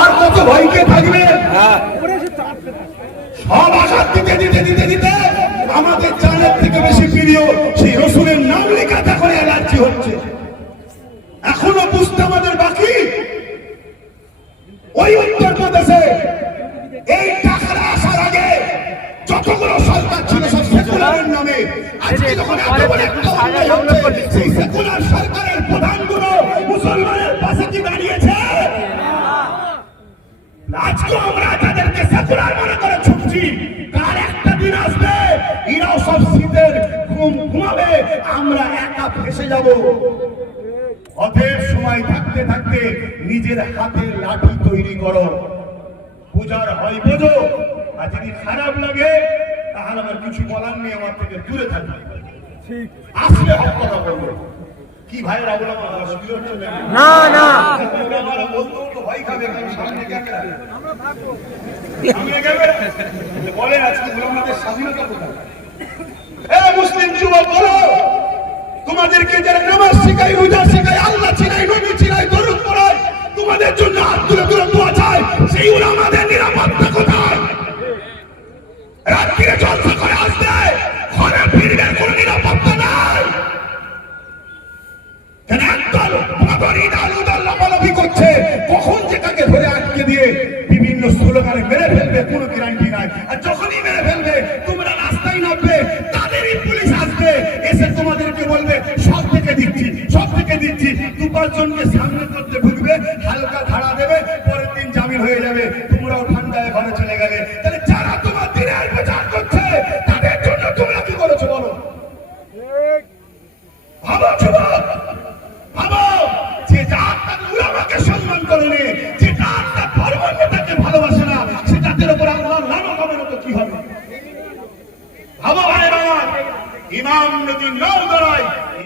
আর কত ভয়কে থাকবে। সব আঘাত দিতে দিতে দিতে দিতে আমাদের জানের থেকে বেশি প্রিয় সেই রসুলের নাম লেখাটা করে অ্যালার্জি হচ্ছে। এখনও বুঝতে আমাদের বাকি? ওই উত্তর প্রদেশে এই টাকাটা আসার আগে যতগুলো সরকার ছিল সব সেকুলারের নামে। আজকে যখন এত বড় একটা সেই সেকুলার সরকারের প্রধানগুলো আমরা একা ফেসে যাব। অতএব সময় থাকতে থাকতে নিজের হাতে লাঠি তৈরি করো। পূজার হয় বোঝো আর যদি খারাপ লাগে তাহলে আমার কিছু বলার নেই আমার থেকে দূরে থাকবে। আসলে হক কথা বলব। কি ভাইয়ের হচ্ছে নাকি? না না। আমার বলতেও তো ভয় খাবে সামনে ক্যামেরা। সামনে আজকে গোলামদের স্বাধীনতা কোথায়? যুবক বলো, তোমাদেরকে যারা নামাজ শিখাই রোজা শিখাই আল্লাহ চিনাই নবী চিনাই দরুদ পড়ায়, তোমাদের জন্য হাত তুলে তুলে দোয়া চায় সেইগুলো আমাদের নিরাপত্তা কোথায়? রাত্রিরে জলসা করে আসতে, ঘরে ফিরবে কোনো নিরাপত্তা নাই। একদল ভাগরি দল উদল লাফালাফি করছে? কখন যে ধরে আটকে দিয়ে বিভিন্ন স্লোগানে মেরে ফেলবে, কোনো গ্যারান্টি নাই। এসে বলবে, সব থেকে দিচ্ছি, সব থেকে দিচ্ছি। দু পাঁচজনকে সামনে করতে ঢুকবে হালকা ধারা দেবে, পরের দিন জামিন হয়ে যাবে, তোমরাও ঠান্ডায় ঘরে চলে গেলে। তাহলে যারা তোমার দিনের প্রচার করছে, তাদের জন্য তোমরা কি করেছ বলো? ভাবো যুবক ভালোবাসে না, সে জাতের উপর আল্লাহ লানত হবে তো কি হবে? ভাবো ভাইরা ইমাম যদি নাও দাঁড়ায়